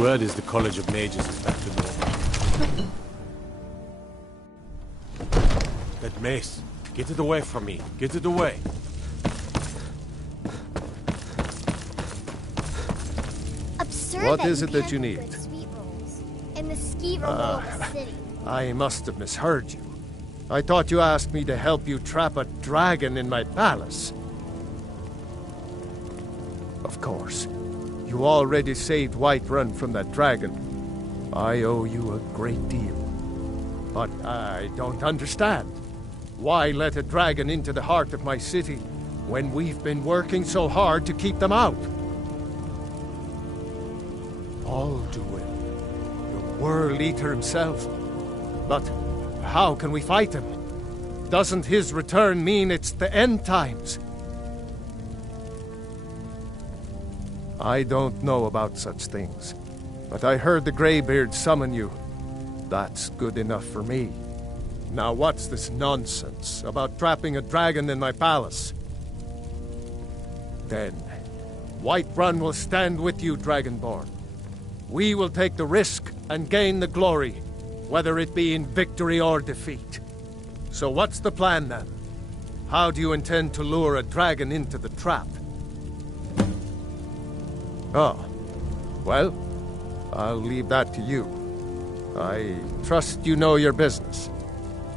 Word is the College of Mages is back to normal. That mace. Get it away from me. Get it away. Absurd. What is it that you need? Sweet rolls in the ski roll of the city. I must have misheard you. I thought you asked me to help you trap a dragon in my palace. Of course. You already saved Whiterun from that dragon. I owe you a great deal. But I don't understand. Why let a dragon into the heart of my city when we've been working so hard to keep them out? Alduin, the World Eater himself. But how can we fight him? Doesn't his return mean it's the end times? I don't know about such things, but I heard the Greybeard summon you. That's good enough for me. Now what's this nonsense about trapping a dragon in my palace? Then, Whiterun will stand with you, Dragonborn. We will take the risk and gain the glory, whether it be in victory or defeat. So what's the plan then? How do you intend to lure a dragon into the trap? Oh, well, I'll leave that to you. I trust you know your business.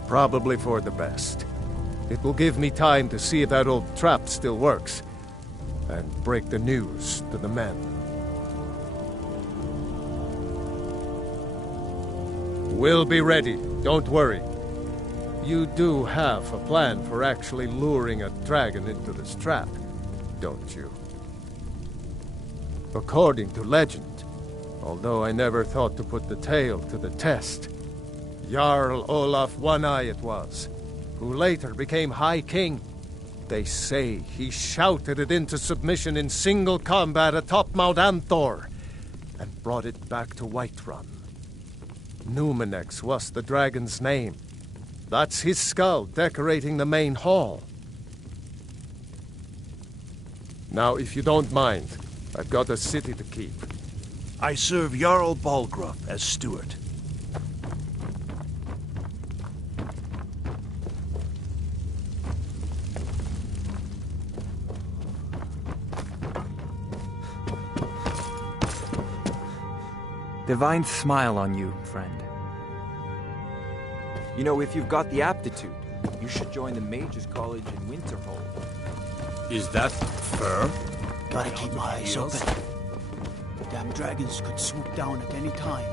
Probably for the best. It will give me time to see if that old trap still works, and break the news to the men. We'll be ready, don't worry. You do have a plan for actually luring a dragon into this trap, don't you? According to legend, although I never thought to put the tale to the test, Jarl Olaf One-Eye it was, who later became High King. They say he shouted it into submission in single combat atop Mount Anthor, and brought it back to Whiterun. Numenex was the dragon's name. That's his skull decorating the main hall. Now, if you don't mind, I've got a city to keep. I serve Jarl Balgruuf as steward. Divine smile on you, friend. You know, if you've got the aptitude, you should join the Mages College in Winterhold. Is that fur? Gotta keep my eyes open. Damn dragons could swoop down at any time.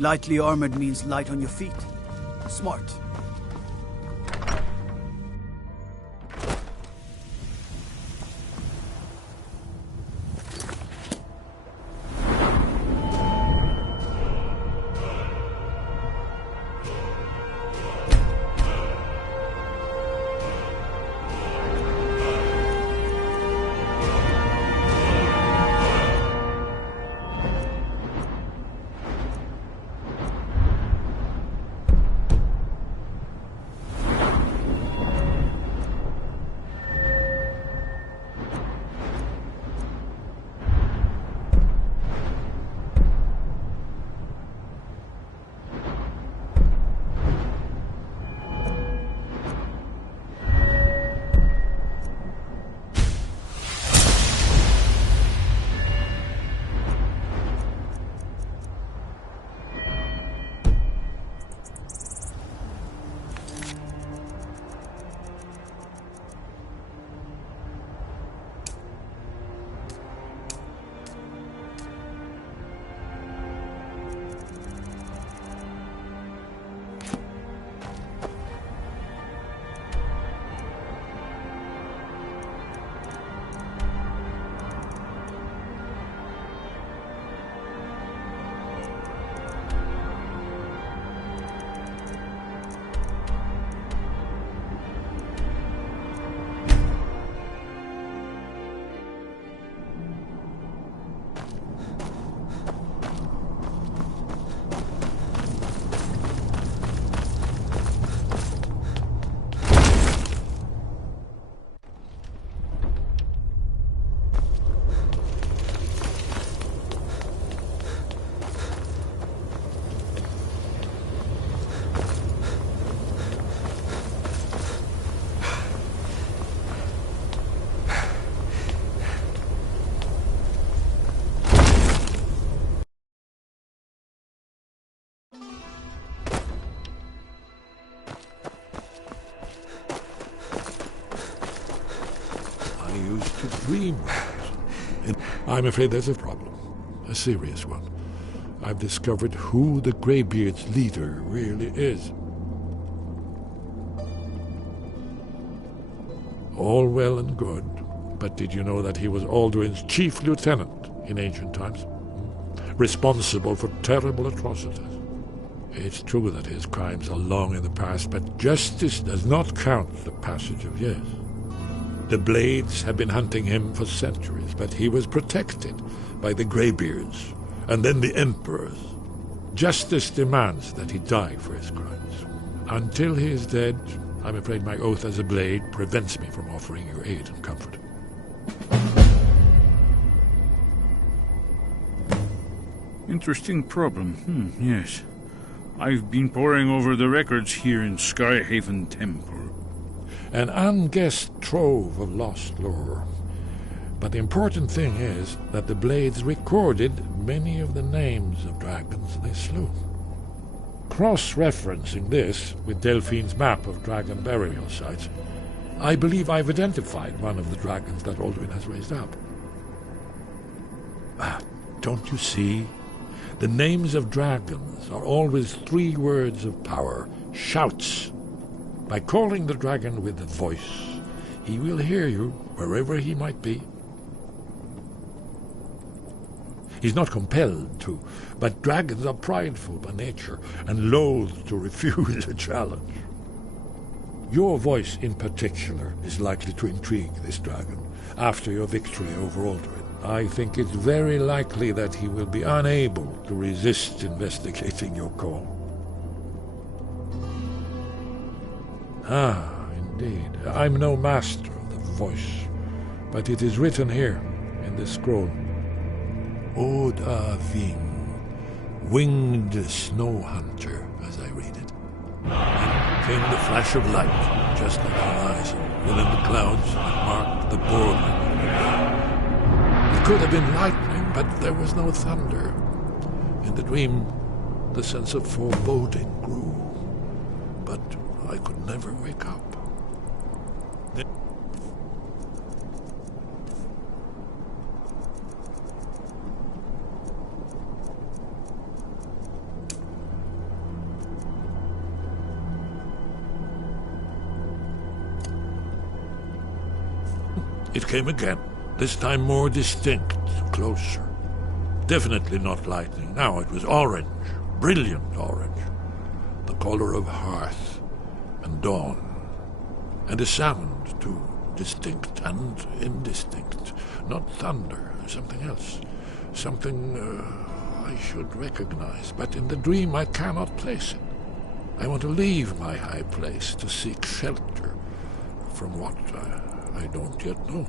Lightly armored means light on your feet. Smart. dream. I'm afraid there's a problem. A serious one. I've discovered who the Greybeard's leader really is. All well and good, but did you know that he was Alduin's chief lieutenant in ancient times? Responsible for terrible atrocities. It's true that his crimes are long in the past, but justice does not count the passage of years. The Blades have been hunting him for centuries, but he was protected by the Greybeards, and then the Emperors. Justice demands that he die for his crimes. Until he is dead, I'm afraid my oath as a Blade prevents me from offering you aid and comfort. Interesting problem. Yes. I've been poring over the records here in Skyhaven Temple. An unguessed trove of lost lore. But the important thing is that the Blades recorded many of the names of dragons they slew. Cross-referencing this with Delphine's map of dragon burial sites, I believe I've identified one of the dragons that Alduin has raised up. Don't you see? The names of dragons are always 3 words of power, shouts. By calling the dragon with a voice, he will hear you wherever he might be. He's not compelled to, but dragons are prideful by nature and loath to refuse a challenge. Your voice in particular is likely to intrigue this dragon after your victory over Alduin. I think it's very likely that he will be unable to resist investigating your call. Ah, indeed. I'm no master of the voice, but it is written here in this scroll. Oda Ving, winged snow hunter, as I read it. Then came the flash of light, just on the horizon, within the clouds that marked the border. It could have been lightning, but there was no thunder. In the dream, the sense of foreboding grew, but I could never wake up. It came again, this time more distinct, closer. Definitely not lightning. Now it was orange, brilliant orange. The color of hearth and dawn. And a sound, too, distinct and indistinct. Not thunder, something else. Something I should recognize, but in the dream I cannot place it. I want to leave my high place to seek shelter from what I don't yet know.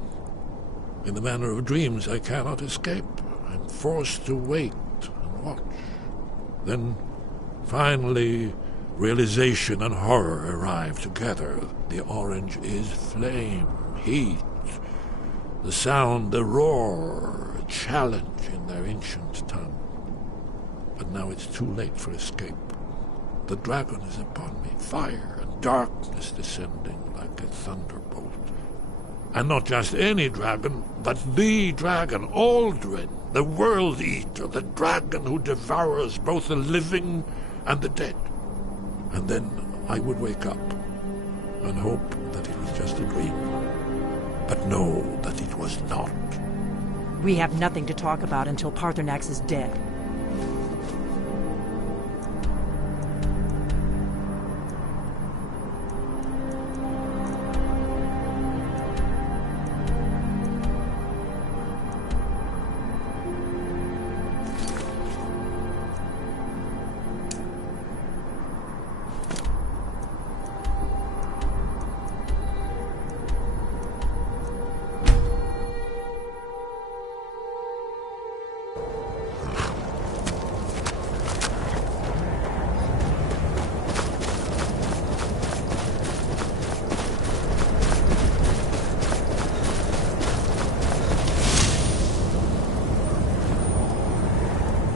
In the manner of dreams, I cannot escape. I'm forced to wait and watch. Then, finally, realization and horror arrive together. The orange is flame, heat, the sound, the roar, a challenge in their ancient tongue. But now it's too late for escape. The dragon is upon me, fire and darkness descending like a thunderbolt. And not just any dragon, but the dragon, Alduin, the World Eater, the dragon who devours both the living and the dead. And then I would wake up and hope that it was just a dream, but know that it was not. We have nothing to talk about until Paarthurnax is dead.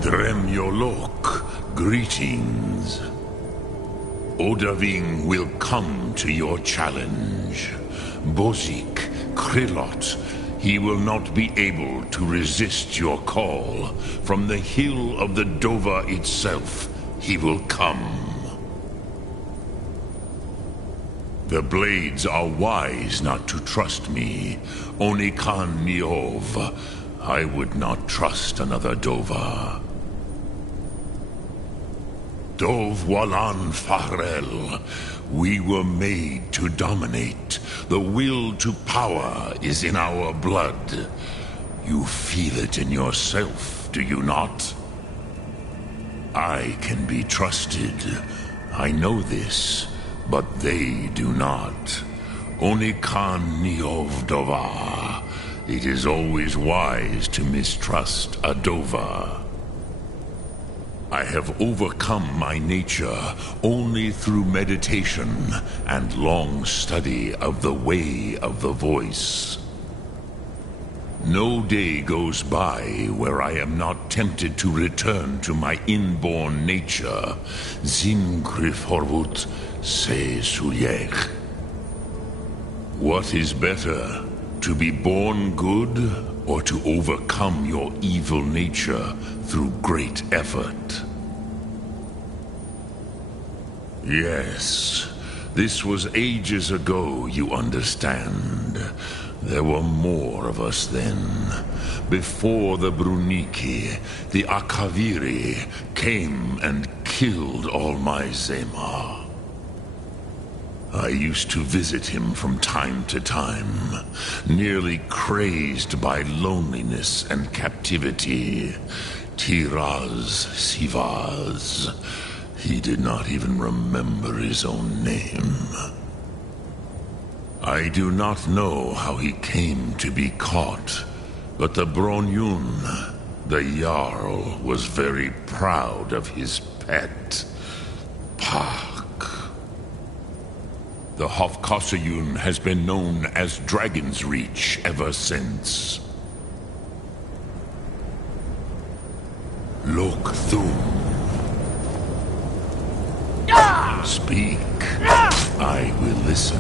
Dremyolok, greetings. Odaving will come to your challenge. Bozik, Krillot, He will not be able to resist your call. From the hill of the Dova itself, he will come. The Blades are wise not to trust me. Onikan Niov. I would not trust another Dova. Dov Walan Farel. We were made to dominate. The will to power is in our blood. You feel it in yourself, do you not? I can be trusted. I know this, but they do not. Onikan Niov Dova. It is always wise to mistrust a Dova. I have overcome my nature only through meditation and long study of the way of the voice. No day goes by where I am not tempted to return to my inborn nature. Zingrifhorvut se suyech. What is better, to be born good or to overcome your evil nature through great effort? Yes, this was ages ago, you understand. There were more of us then. Before the Bruniki, the Akaviri came and killed all my Zema. I used to visit him from time to time, nearly crazed by loneliness and captivity. Tiraz Sivaz. He did not even remember his own name. I do not know how he came to be caught, but the Bronyun, the Jarl, was very proud of his pet, Pak. The Hofkossayun has been known as Dragon's Reach ever since. Look through. Speak. I will listen.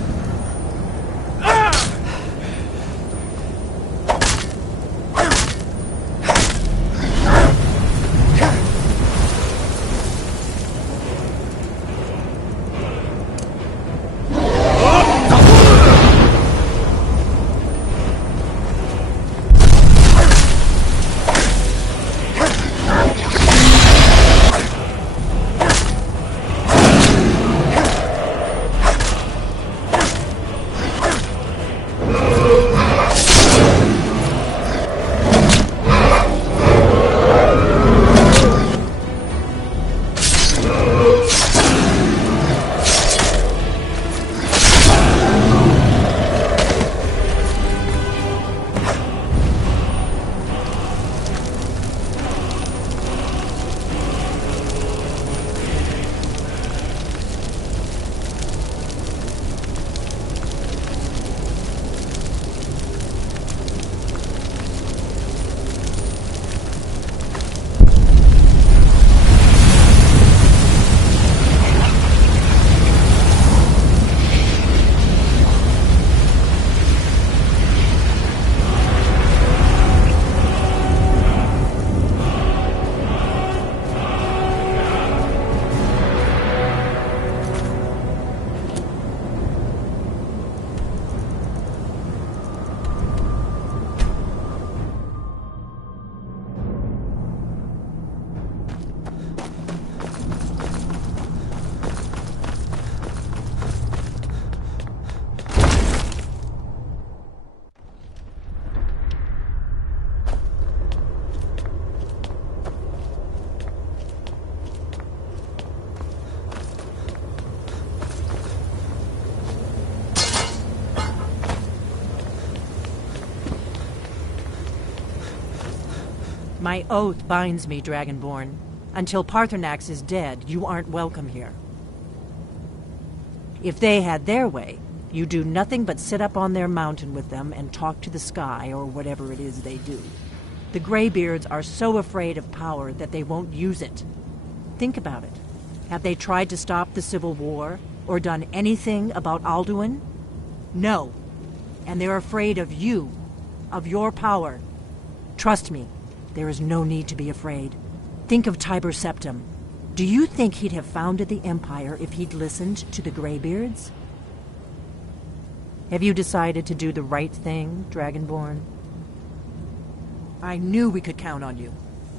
My oath binds me, Dragonborn. Until Paarthurnax is dead, you aren't welcome here. If they had their way, you do nothing but sit up on their mountain with them and talk to the sky, or whatever it is they do. The Greybeards are so afraid of power that they won't use it. Think about it. Have they tried to stop the Civil War, or done anything about Alduin? No. And they're afraid of you. of your power. Trust me, there is no need to be afraid. Think of Tiber Septim. Do you think he'd have founded the Empire if he'd listened to the Greybeards? Have you decided to do the right thing, Dragonborn? I knew we could count on you.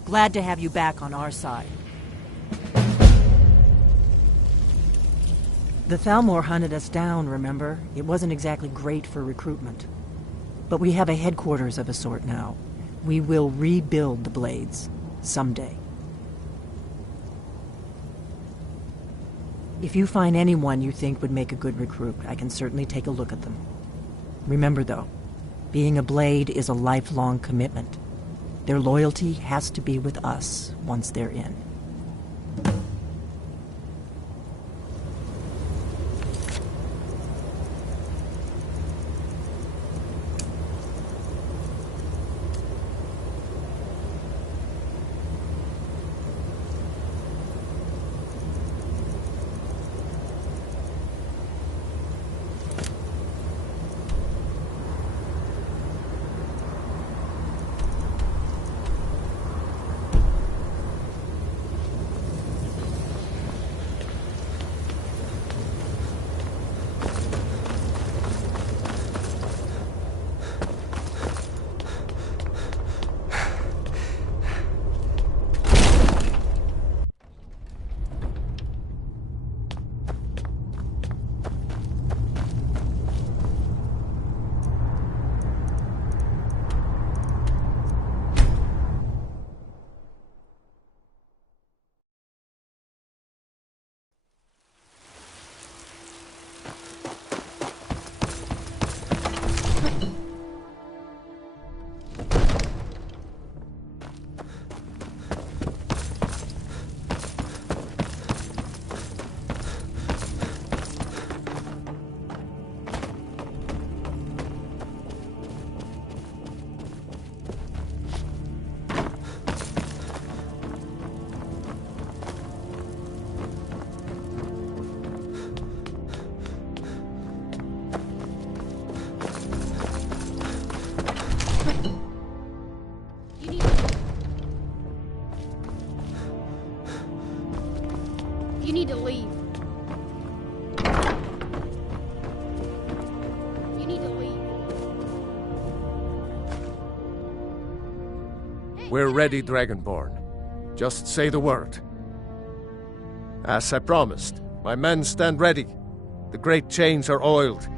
Glad to have you back on our side. The Thalmor hunted us down, remember? It wasn't exactly great for recruitment. But we have a headquarters of a sort now. We will rebuild the Blades. Someday. If you find anyone you think would make a good recruit, I can certainly take a look at them. Remember, though, being a Blade is a lifelong commitment. Their loyalty has to be with us once they're in. You need to leave. You need to leave. We're ready, Dragonborn. Just say the word. As I promised, my men stand ready. The great chains are oiled.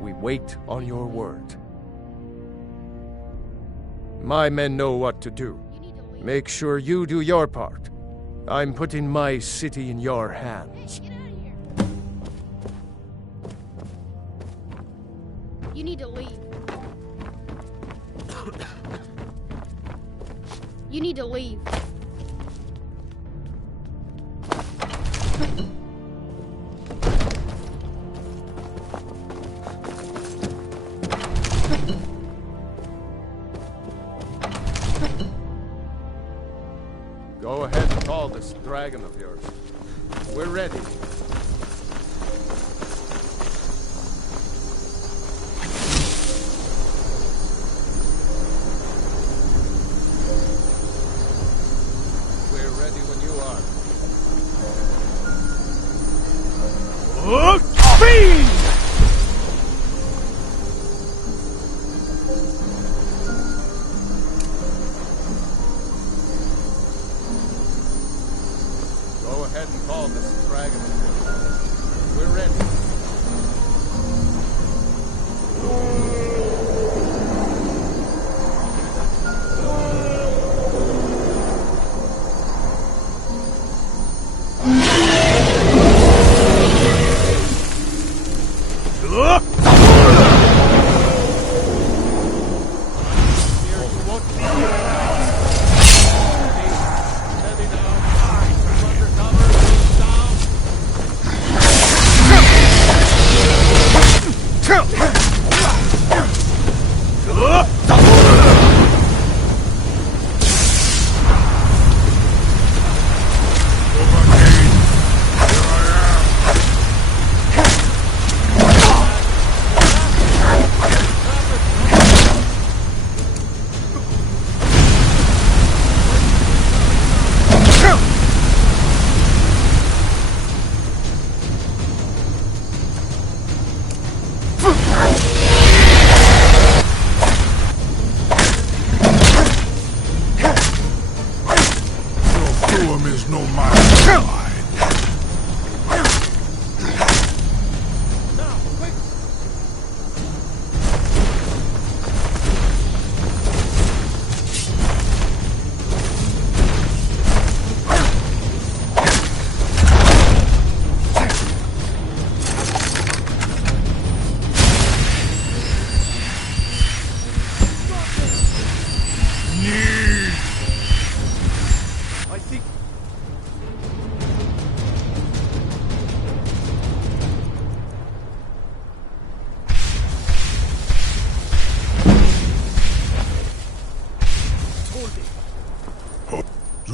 We wait on your word. My men know what to do. Make sure you do your part. I'm putting my city in your hands. Hey, get out of here. You need to leave. You need to leave. Go ahead and call this dragon of yours. We're ready. We're ready when you are. Speed! Go ahead and call this dragon of yours. We're ready.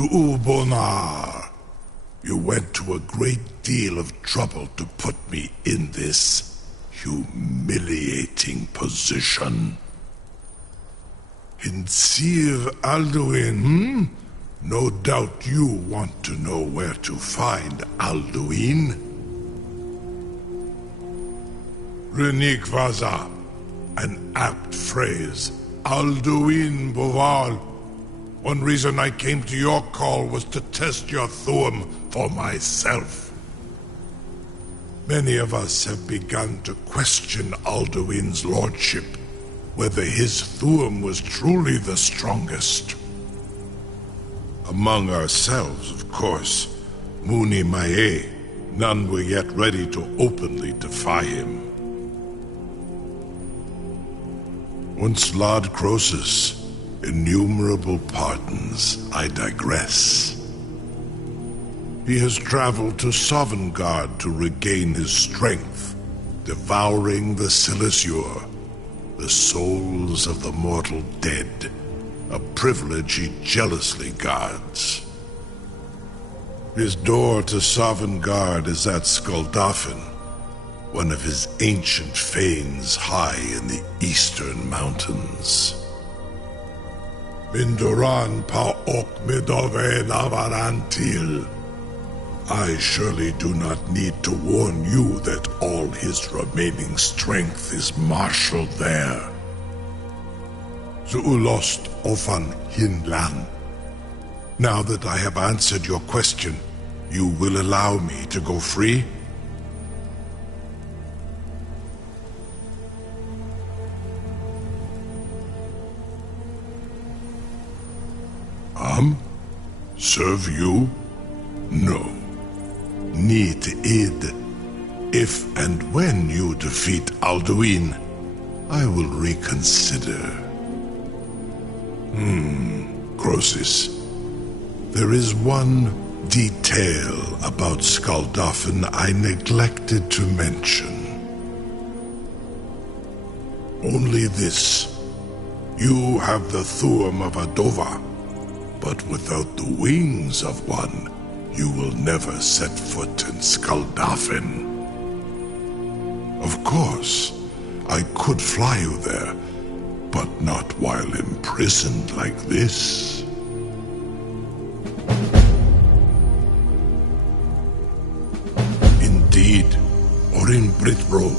Zu'ubonar, you went to a great deal of trouble to put me in this humiliating position. In Sir Alduin, No doubt you want to know where to find Alduin. Renik Vaza, an apt phrase. Alduin Boval. One reason I came to your call was to test your Thuum for myself. Many of us have begun to question Alduin's lordship, whether his Thuum was truly the strongest. Among ourselves, of course, Muni Mae, none were yet ready to openly defy him. Once Lord Croesus, innumerable pardons, I digress. He has traveled to Sovngarde to regain his strength, devouring the Silesure, the souls of the mortal dead, a privilege he jealously guards. His door to Sovngarde is at Skuldafn, one of his ancient fanes high in the eastern mountains. Mindoran pa ok midove navarantil. I surely do not need to warn you that all his remaining strength is marshaled there. Zuulost ofan hinlan. Now that I have answered your question, you will allow me to go free? Serve you? No. Need id. If and when you defeat Alduin, I will reconsider. Croesus. There is one detail about Skuldafn I neglected to mention. Only this. You have the Thuum of Adova, but without the wings of one, you will never set foot in Skuldafn. Of course, I could fly you there, but not while imprisoned like this. Indeed, Orin Britbro,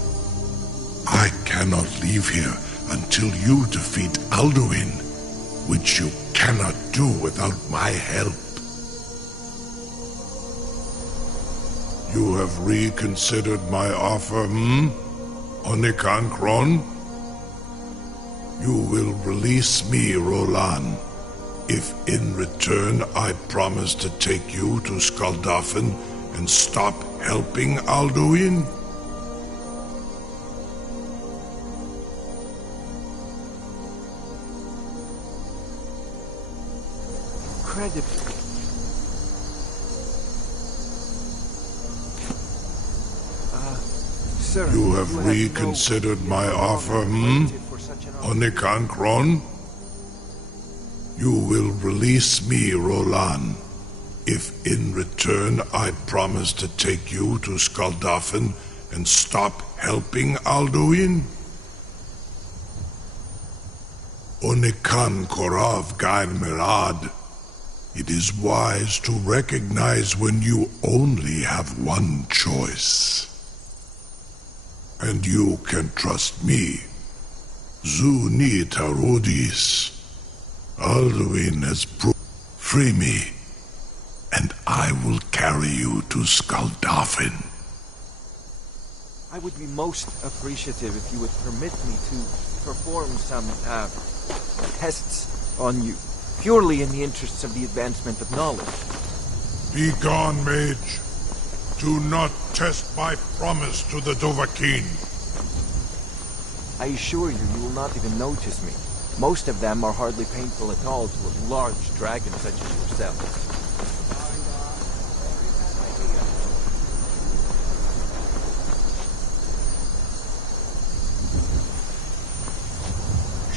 I cannot leave here until you defeat Alduin, which you cannot do without my help. You have reconsidered my offer, Onikan Kron? You will release me, Rolan, if in return I promise to take you to Skuldafn and stop helping Alduin? Incredibly. Sir, you have reconsidered my offer, Onikan Kron? You will release me, Rolan, if in return I promise to take you to Skuldafn and stop helping Alduin? Onikan Korav Gain Mirad. It is wise to recognize when you only have one choice. And you can trust me. Zuni Tarodis. Alduin has proved. Free me, and I will carry you to Skuldafn. I would be most appreciative if you would permit me to perform some, tests on you, purely in the interests of the advancement of knowledge. Be gone, mage. Do not test my promise to the Dovahkiin. I assure you, you will not even notice me. Most of them are hardly painful at all to a large dragon such as yourself.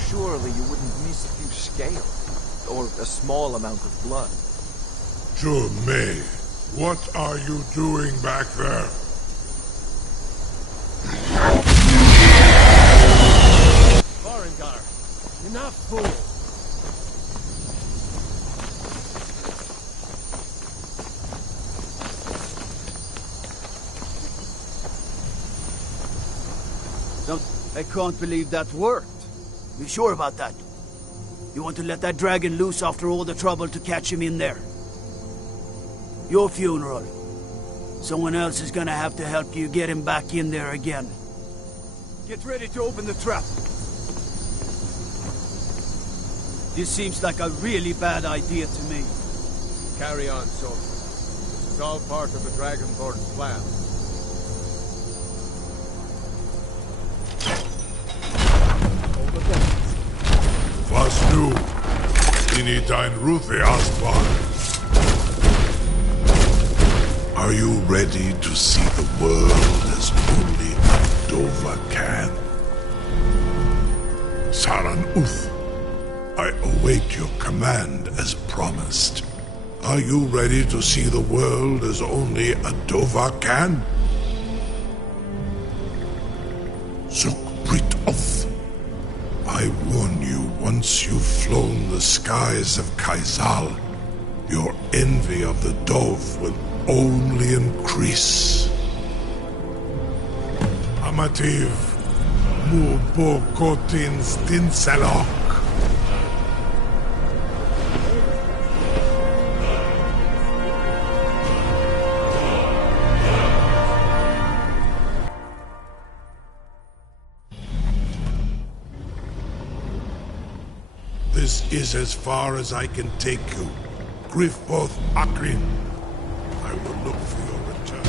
Surely you wouldn't miss a few scales, or a small amount of blood. May, what are you doing back there? Farengar, enough, fool! I can't believe that worked. You sure about that? You want to let that dragon loose after all the trouble to catch him in there? Your funeral. Someone else is gonna have to help you get him back in there again. Get ready to open the trap. This seems like a really bad idea to me. Carry on, soldier. This is all part of the Dragonborn's plan. Was nu in dein Ruthi Astval? Are you ready to see the world as only Dova can? Saran Uth, I await your command as promised. Are you ready to see the world as only Dova can? Zuk Brit Oth, I warn you, once you've flown the skies of Kaizal, your envy of the Dove will only increase. Amativ, Mubokotin Stinselok. This is as far as I can take you. Griffboth Akrin. I will look for your return.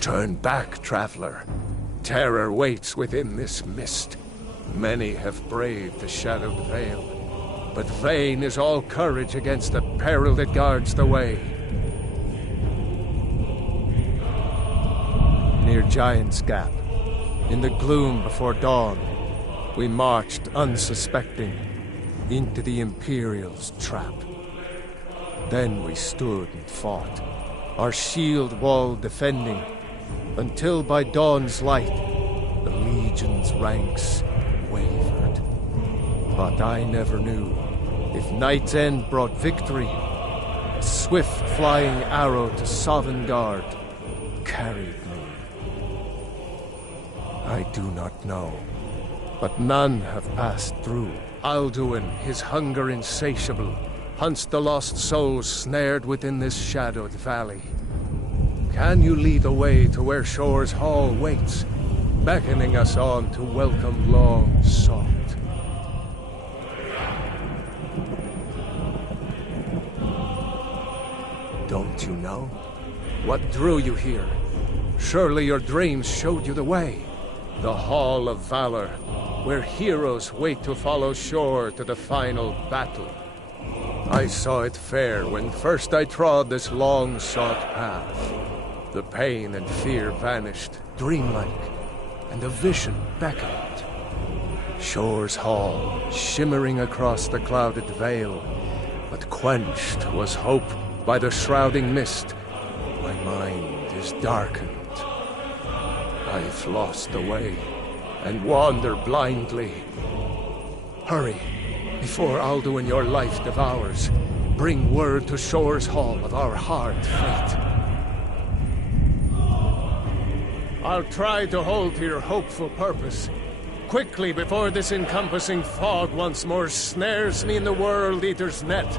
Turn back, traveler. Terror waits within this mist. Many have braved the shadowed veil, but vain is all courage against the peril that guards the way. Near Giant's Gap, in the gloom before dawn, we marched unsuspecting into the Imperial's trap. Then we stood and fought, our shield wall defending, until by dawn's light, the Legion's ranks wavered. But I never knew if Night's End brought victory, a swift flying arrow to Sovngarde carried me. I do not know, but none have passed through. Alduin, his hunger insatiable, hunts the lost souls snared within this shadowed valley. Can you lead the way to where Shore's Hall waits, beckoning us on to welcome long sought? Don't you know? What drew you here? Surely your dreams showed you the way. The Hall of Valor, where heroes wait to follow Shore to the final battle. I saw it fair when first I trod this long-sought path. The pain and fear vanished, dreamlike, and a vision beckoned. Shore's Hall, shimmering across the clouded veil, but quenched was hope by the shrouding mist. My mind is darkened. I've lost the way, and wander blindly. Hurry, before Alduin your life devours. Bring word to Shore's Hall of our hard fate. I'll try to hold to your hopeful purpose. Quickly, before this encompassing fog once more snares me in the World Eater's net.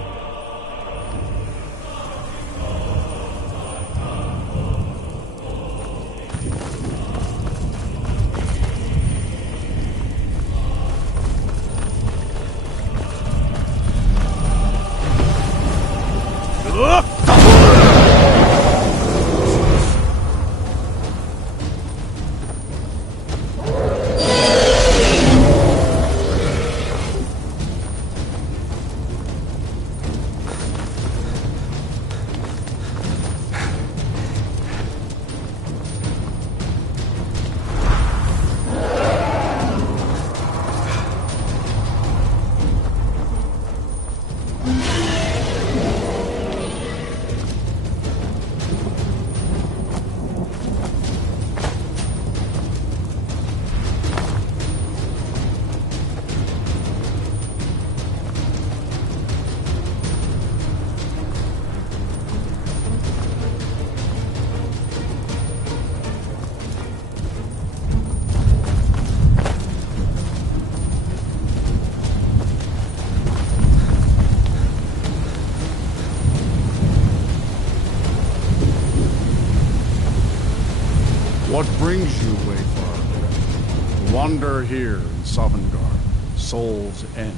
What brings you, Wayfarer? To wander here in Sovngarde, Soul's End,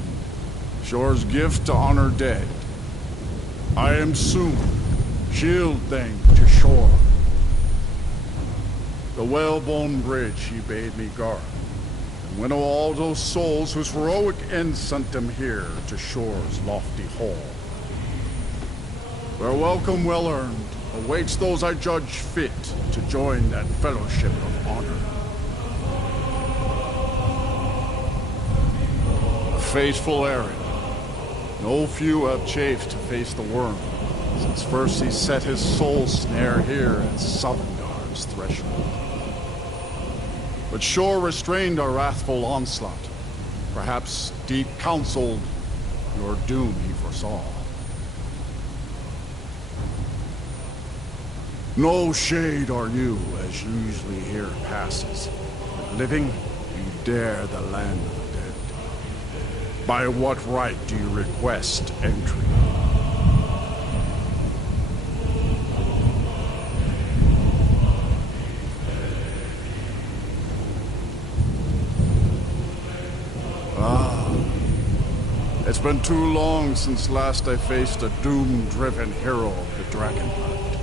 Shore's gift to honor dead. I am soon, shield thing to Shore. The whalebone bridge he bade me guard, and winnow all those souls whose heroic end sent them here to Shore's lofty hall. Their welcome well earned awaits those I judge fit to join that fellowship of honor. A faithful errand. No few have chafed to face the worm, since first he set his soul snare here at Sovngarde's threshold. But Shore restrained our wrathful onslaught. Perhaps deep counseled your doom he foresaw. No shade are you, as usually here passes. But living, you dare the land of the dead. By what right do you request entry? It's been too long since last I faced a doom-driven hero of the Dragonblood.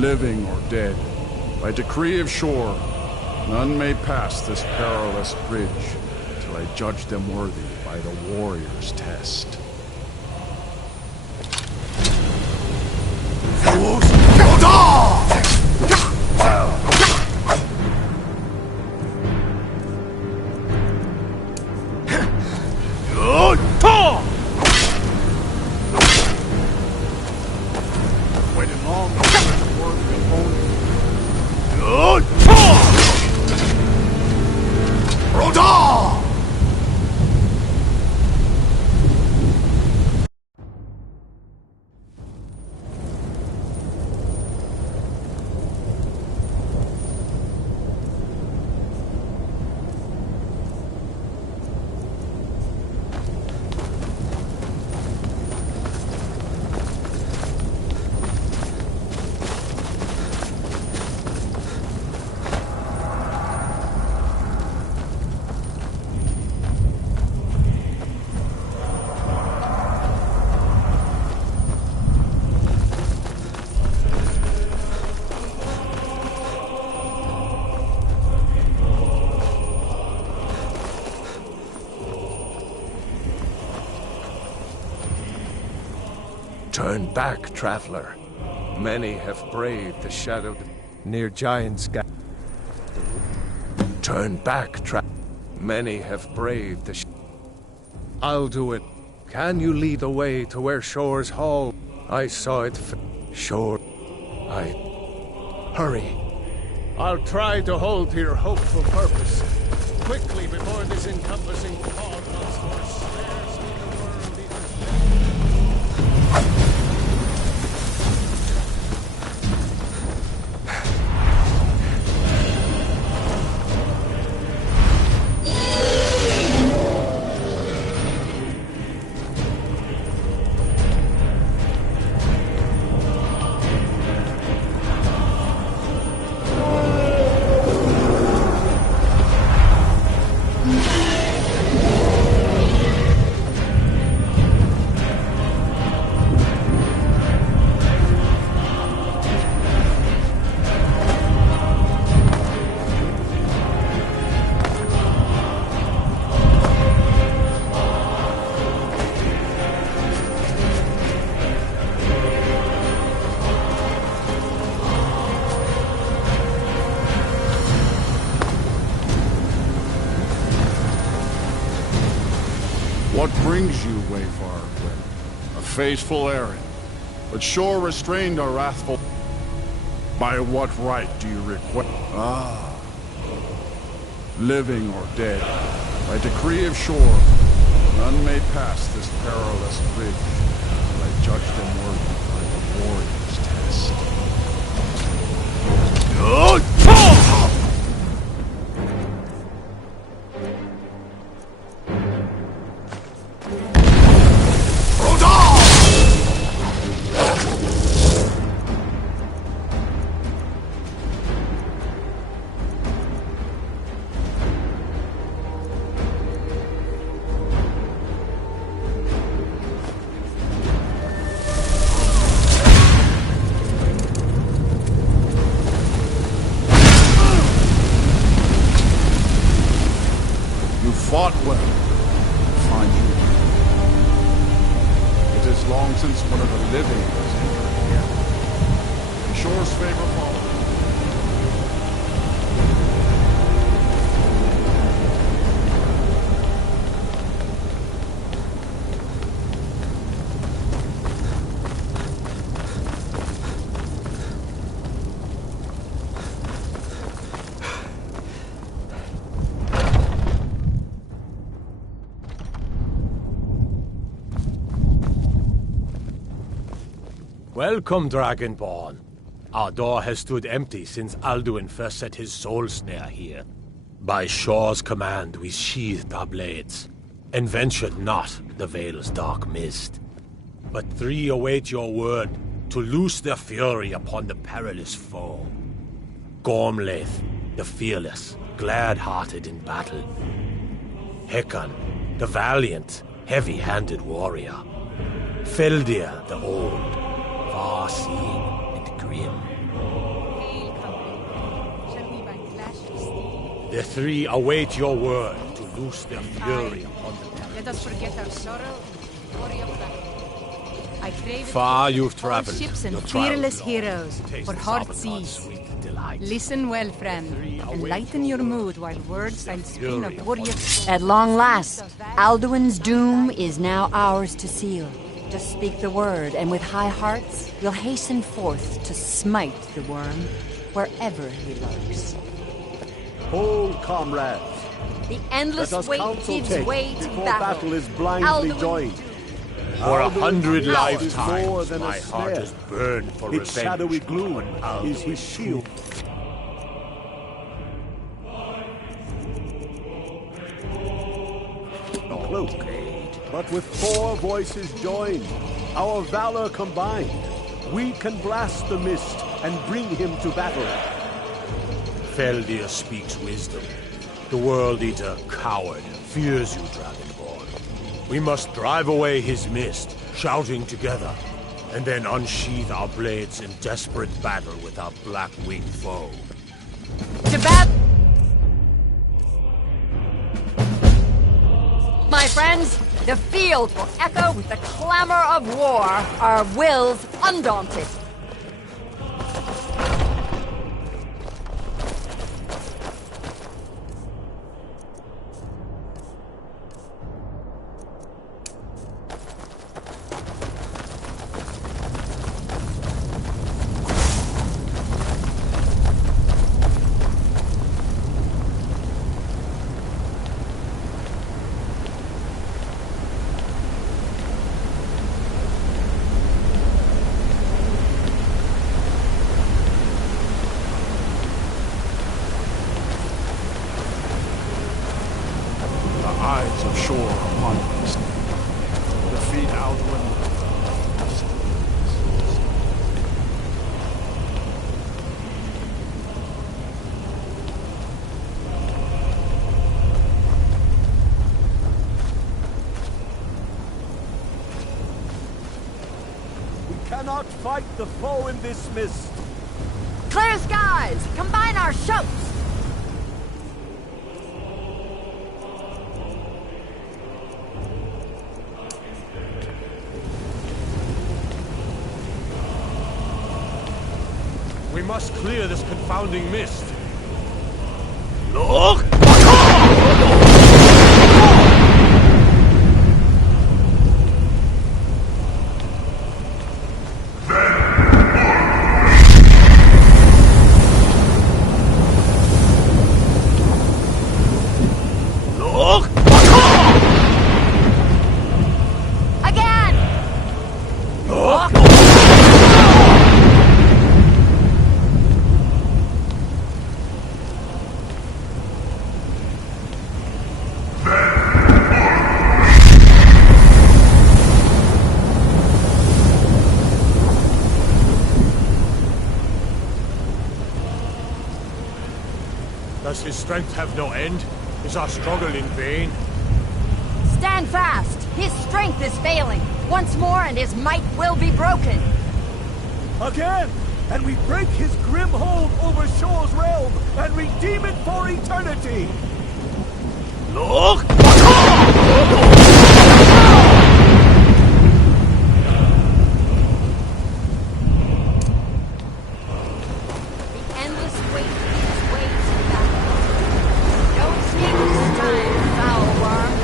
living or dead, by decree of Shore, none may pass this perilous bridge till I judge them worthy by the warrior's test. Waited long for such a worthy opponent. Turn back, traveler. Many have braved the shadow near Giant's Gap. Turn back, Many have braved the I'll do it. Can you lead the way to where Shore's Hall? I saw it Shore. Hurry. I'll try to hold to your hopeful purpose. Quickly, before this encompassing fog once more snares me the world What brings you, Wayfarer? A faithful errand. But Shore restrained our wrathful. By what right do you request? Living or dead, by decree of Shore, none may pass this perilous bridge till I judge them worthy by the warrior's test. Fought well. Find you. It is long since one of the living was entered here. In Shore's favor follow. Welcome, Dragonborn. Our door has stood empty since Alduin first set his soul snare here. By Shore's command, we sheathed our blades, and ventured not the Vale's dark mist. But three await your word to loose their fury upon the perilous foe. Gormlaith, the fearless, glad-hearted in battle. Hekon, the valiant, heavy-handed warrior. Feldir, the old, far-seeing and grim. The three await your word to loose their fury upon the Paladins. Let us forget our sorrow and worry of battle. I crave it Far you've for traveled. ships and Your trials fearless long. heroes, Taste for the hard Sovngarde's seas. sweet delight. Listen well, friend, and lighten your mood while words find screen of warriors. At long last, Alduin's doom is now ours to seal. Just speak the word, and with high hearts, we'll hasten forth to smite the worm wherever he lurks. Hold, comrades. The endless Let us wait counsel gives take way to before battle. battle is blindly Alduin's joined. For 100 Alduin's is more lifetimes, than a my heart snare. has burned for Its revenge. shadowy gloom on is Alduin's his shield. Cloak. But with 4 voices joined, our valor combined, we can blast the mist and bring him to battle. Feldir speaks wisdom. The World Eater, coward, fears you, Dragonborn. We must drive away his mist, shouting together, and then unsheath our blades in desperate battle with our black-winged foe. To battle! My friends, the field will echo with the clamor of war, our wills undaunted. The eyes of shore upon us. Defeat Alduin. We cannot fight the foe in this mist. Clear skies! Combine our shouts! We must clear this confounding mist. Look! Look! Again! Look! Does his strength have no end? Is our struggle in vain? Stand fast! His strength is failing. Once more and his might will be broken. Again! And we break his grim hold over Shor's realm and redeem it for eternity! Look! The endless wait gives way to battle. Don't speak this time, foul worm.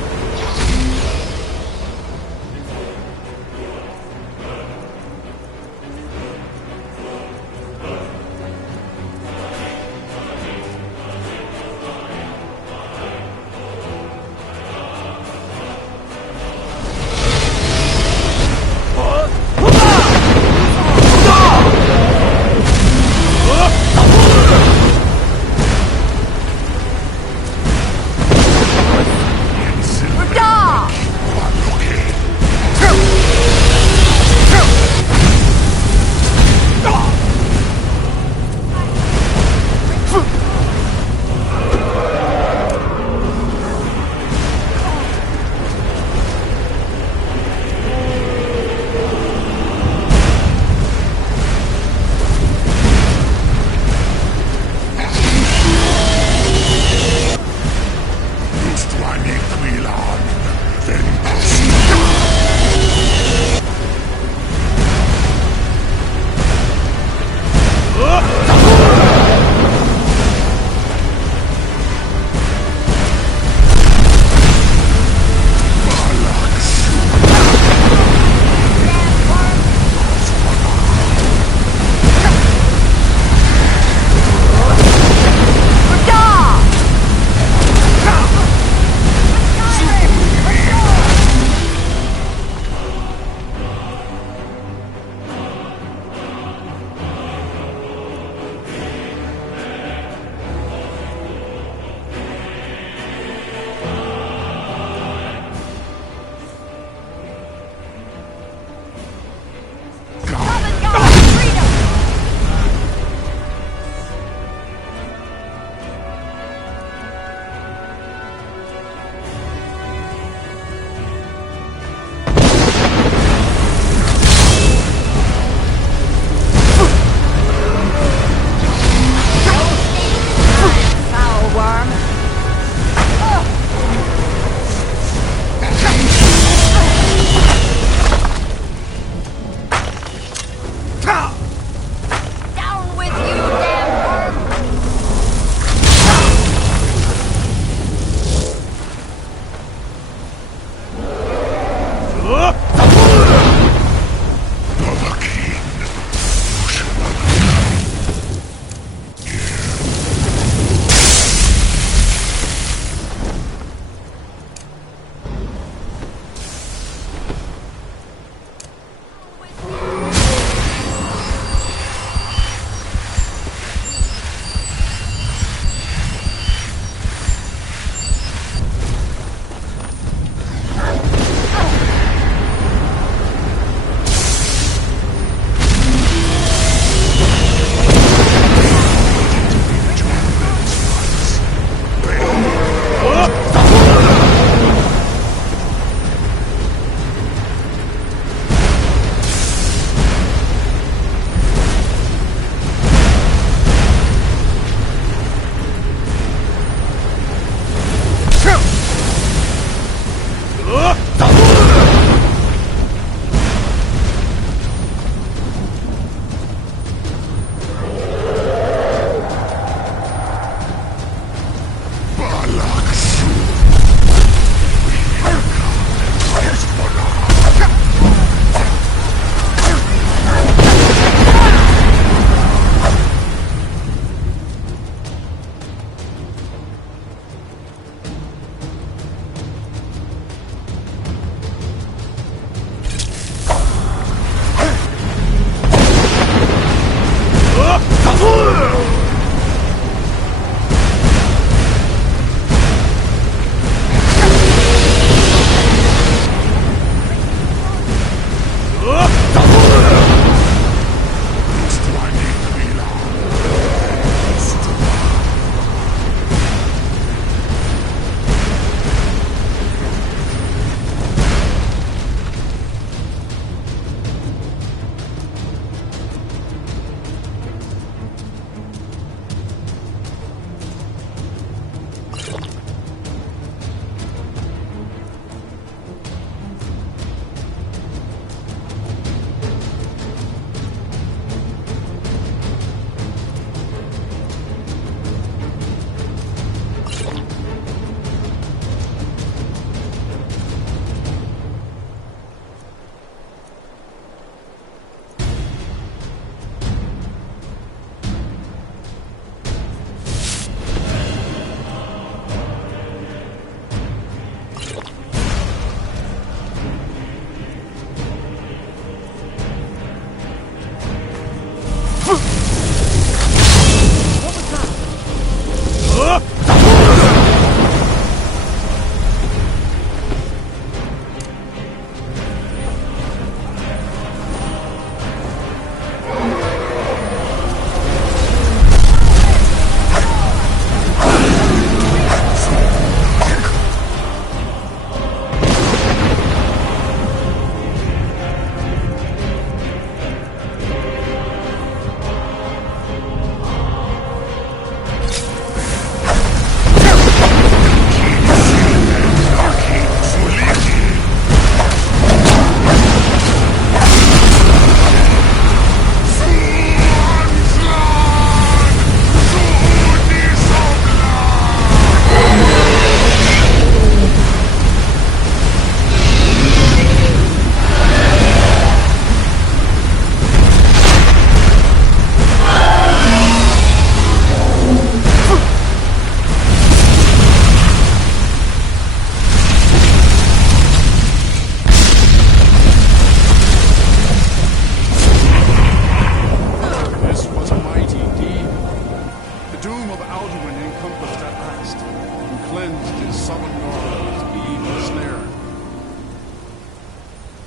Alduin encompassed at last, and cleansed his Sovngarde of the evil snare.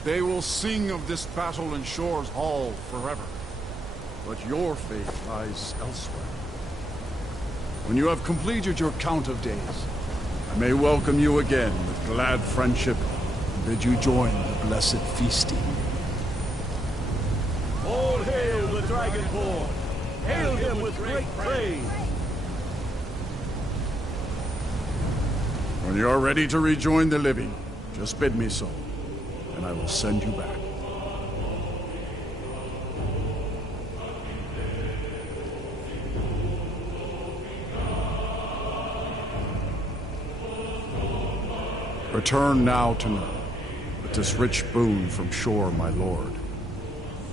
They will sing of this battle in Shore's Hall forever, but your fate lies elsewhere. When you have completed your count of days, I may welcome you again with glad friendship and bid you join the blessed feasting. All hail the Dragonborn! Hail him with great praise! When you are ready to rejoin the living, just bid me so, and I will send you back. Return now to Nurn, with this rich boon from Shore, my lord.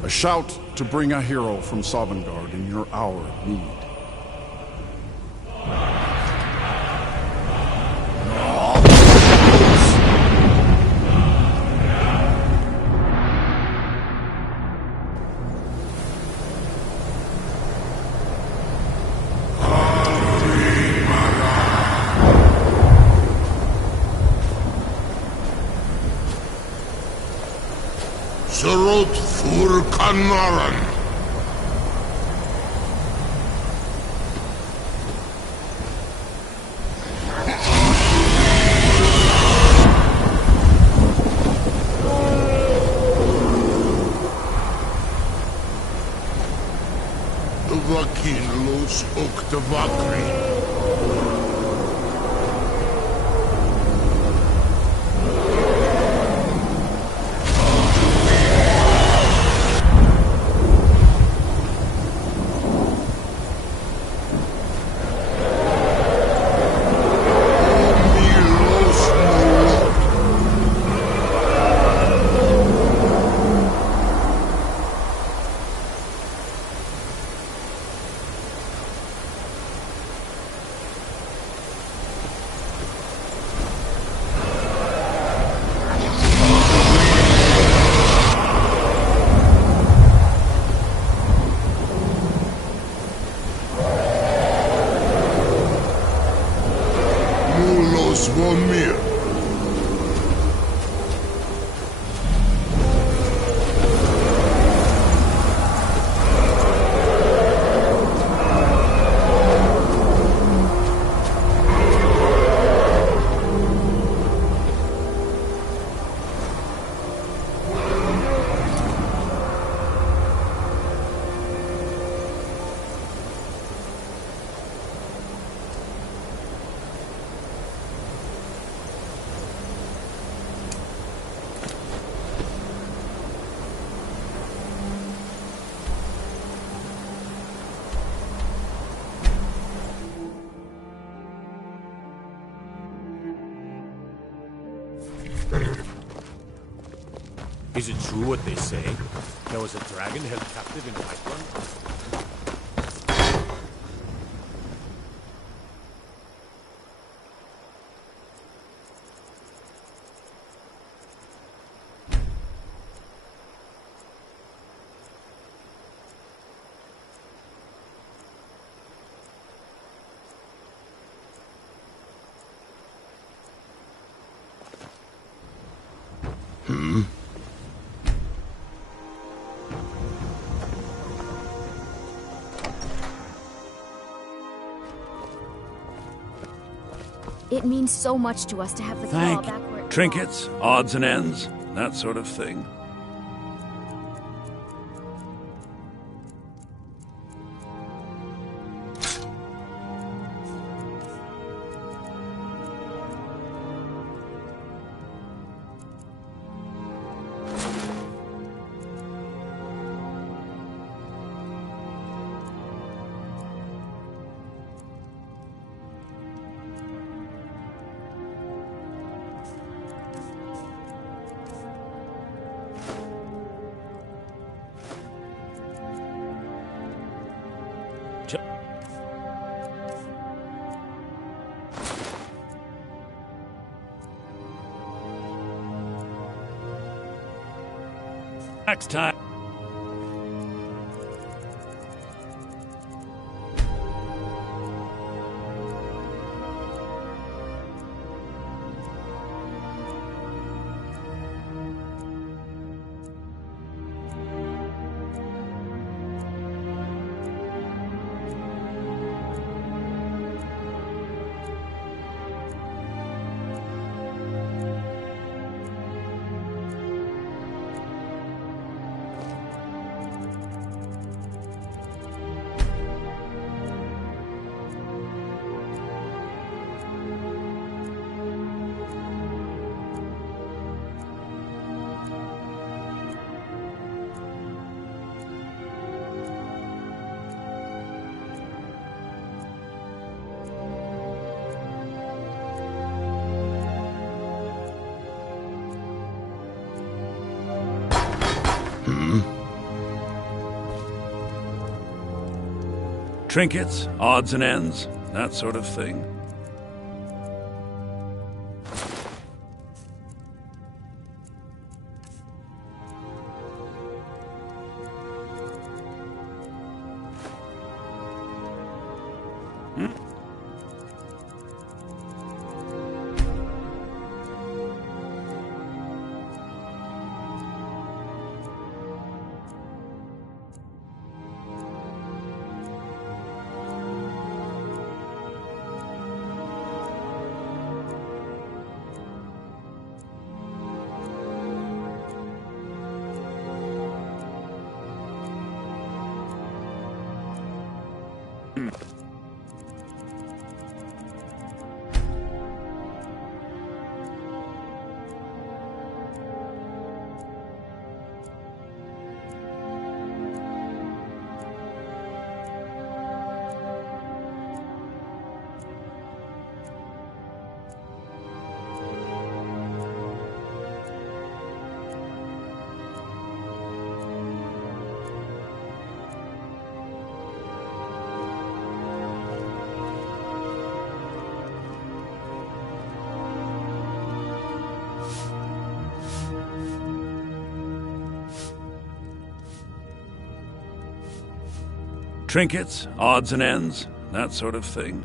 A shout to bring a hero from Sovngarde in your hour of need. Surot fur Kanaran. Vakilos Oktavakri. Swamir. Is it true what they say? There was a dragon held captive in Whiterun? It means so much to us to have the claw back where it Trinkets, odds and ends, that sort of thing. Next time. Trinkets, odds and ends, that sort of thing. Trinkets, odds and ends, that sort of thing.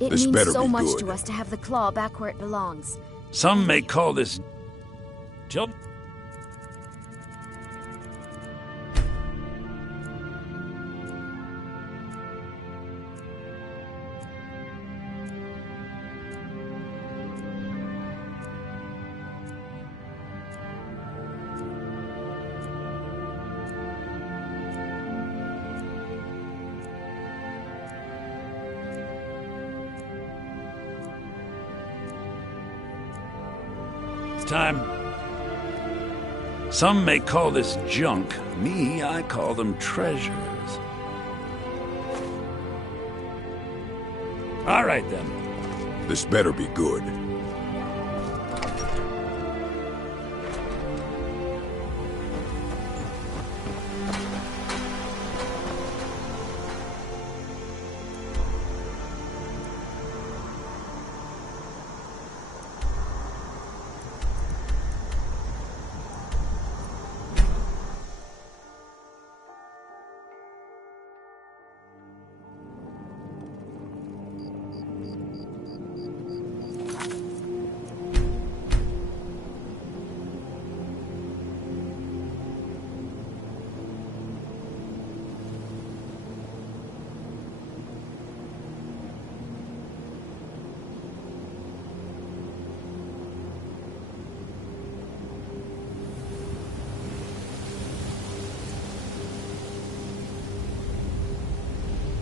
It This means better so be much good. to us to have the claw back where it belongs. Some may call this... Jump. Time. Some may call this junk. Me, I call them treasures. All right, then. This better be good.